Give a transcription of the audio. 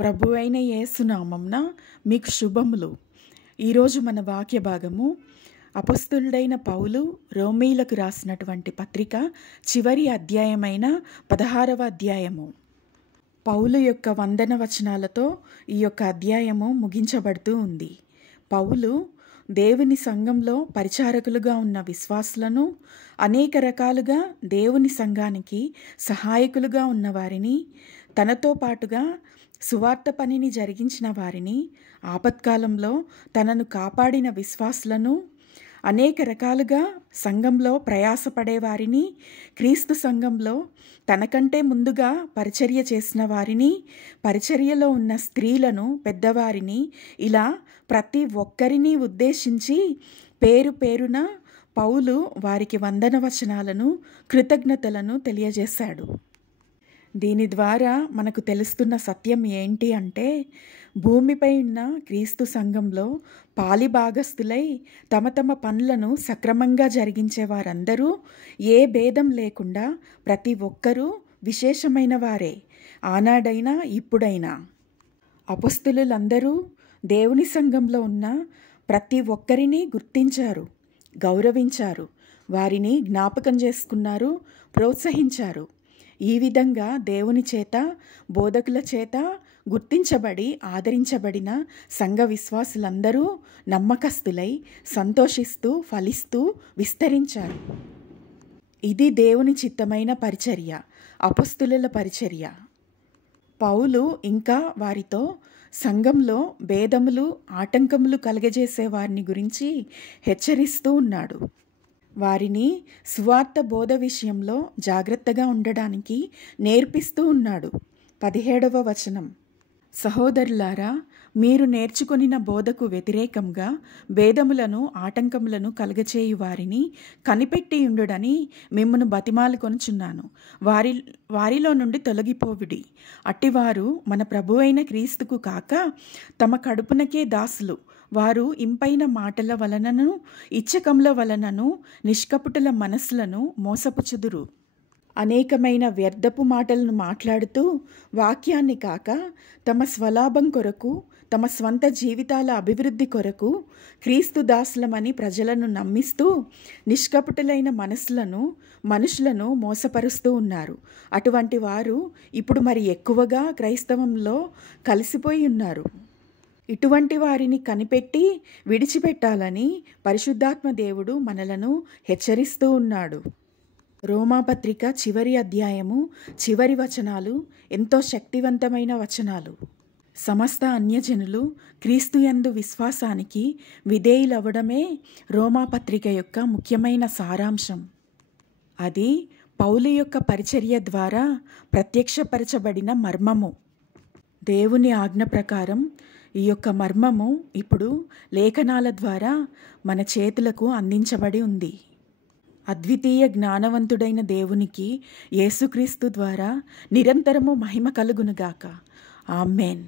ప్రభువైన యేసు నామమున మీకు శుభములు. ఈరోజు మన వాక్య భాగము అపొస్తలుడైన పౌలు రోమీయులకు రాసినటువంటి పత్రిక చివరి అధ్యాయమైన 16వ అధ్యాయము. పౌలు యొక్క వందన వచనాలతో ఈ యొక్క అధ్యాయము ముగించబడుతూ ఉంది. పౌలు దేవుని సంఘంలో పరిచారకులుగా ఉన్న విశ్వాసులను, అనేక రకాలుగా దేవుని సంఘానికి సహాయకులుగా ఉన్న వారిని, తనతో పాటుగా సువార్త పనిని జరిగించిన వారిని, ఆపత్కాలంలో తనను కాపాడిన విశ్వాసులను, అనేక రకాలుగా సంఘంలో ప్రయాసపడేవారిని, క్రీస్తు సంఘంలో తనకంటే ముందుగా పరిచర్య చేసిన వారిని, పరిచర్యలో ఉన్న స్త్రీలను, పెద్దవారిని, ఇలా ప్రతి ఒక్కరిని ఉద్దేశించి పేరు పేరున పౌలు వారికి వందన వచనాలను, కృతజ్ఞతలను తెలియజేశాడు. దీని ద్వారా మనకు తెలుస్తున్న సత్యం ఏంటి అంటే, భూమిపై ఉన్న క్రీస్తు సంఘంలో పాలిభాగస్థులై తమ తమ పనులను సక్రమంగా జరిగించే వారందరూ ఏ భేదం లేకుండా ప్రతి ఒక్కరూ విశేషమైన వారే, ఆనాడైనా ఇప్పుడైనా. అపొస్తలులందరూ దేవుని సంఘంలో ఉన్న ప్రతి ఒక్కరిని గుర్తించారు, గౌరవించారు, వారిని జ్ఞాపకం చేసుకున్నారు, ప్రోత్సహించారు. ఈ విధంగా దేవుని చేత, బోధకుల చేత గుర్తించబడి ఆదరించబడిన సంఘ విశ్వాసులందరూ నమ్మకస్తులై సంతోషిస్తూ ఫలిస్తూ విస్తరించారు. ఇది దేవుని చిత్తమైన పరిచర్య, అపొస్తలుల పరిచర్య. పౌలు ఇంకా వారితో సంఘంలో భేదములు, ఆటంకములు కలగజేసే వారిని గురించి హెచ్చరిస్తూ ఉన్నాడు. వారిని సువార్త బోధ విషయంలో జాగ్రత్తగా ఉండడానికి నేర్పిస్తూ ఉన్నాడు. 17వ వచనం, సహోదరులారా, మీరు నేర్చుకొనిన బోధకు వ్యతిరేకంగా భేదములను, ఆటంకములను కలగచేయు వారిని కనిపెట్టియుండుడని మిమ్మును బతిమాలుకొనుచున్నాను. వారిలో నుండి తొలగిపోవుడి. అట్టివారు మన ప్రభువైన క్రీస్తుకు కాక తమ కడుపునకే దాసులు. వారు ఇంపైన మాటల వలనను, ఇచ్చకముల వలనను నిష్కపటుల మనస్సులను మోసపుచుదురు. అనేకమైన వ్యర్థపు మాటలను మాట్లాడుతూ వాక్యాన్ని కాక తమ స్వలాభం కొరకు, తమ స్వంత జీవితాల అభివృద్ధి కొరకు క్రీస్తు దాసులమని ప్రజలను నమ్మిస్తూ నిష్కపటులైన మనుషులను మోసపరుస్తూ ఉన్నారు. అటువంటి వారు ఇప్పుడు మరి ఎక్కువగా క్రైస్తవంలో కలిసిపోయి ఉన్నారు. ఇటువంటి వారిని కనిపెట్టి విడిచిపెట్టాలని పరిశుద్ధాత్మ దేవుడు మనలను హెచ్చరిస్తూ ఉన్నాడు. రోమాపత్రిక చివరి అధ్యాయము చివరి వచనాలు ఎంతో శక్తివంతమైన వచనాలు. సమస్త అన్యజనులు క్రీస్తు యందు విశ్వాసానికి విధేయులవ్వడమే రోమాపత్రిక యొక్క ముఖ్యమైన సారాంశం. అది పౌలు యొక్క పరిచర్య ద్వారా ప్రత్యక్షపరచబడిన మర్మము. దేవుని ఆజ్ఞ ప్రకారం ఈ యొక్క మర్మము ఇప్పుడు లేఖనాల ద్వారా మన చేతులకు అందించబడి ఉంది. అద్వితీయ జ్ఞానవంతుడైన దేవునికి యేసుక్రీస్తు ద్వారా నిరంతరము మహిమ కలుగునుగాక. ఆమేన్.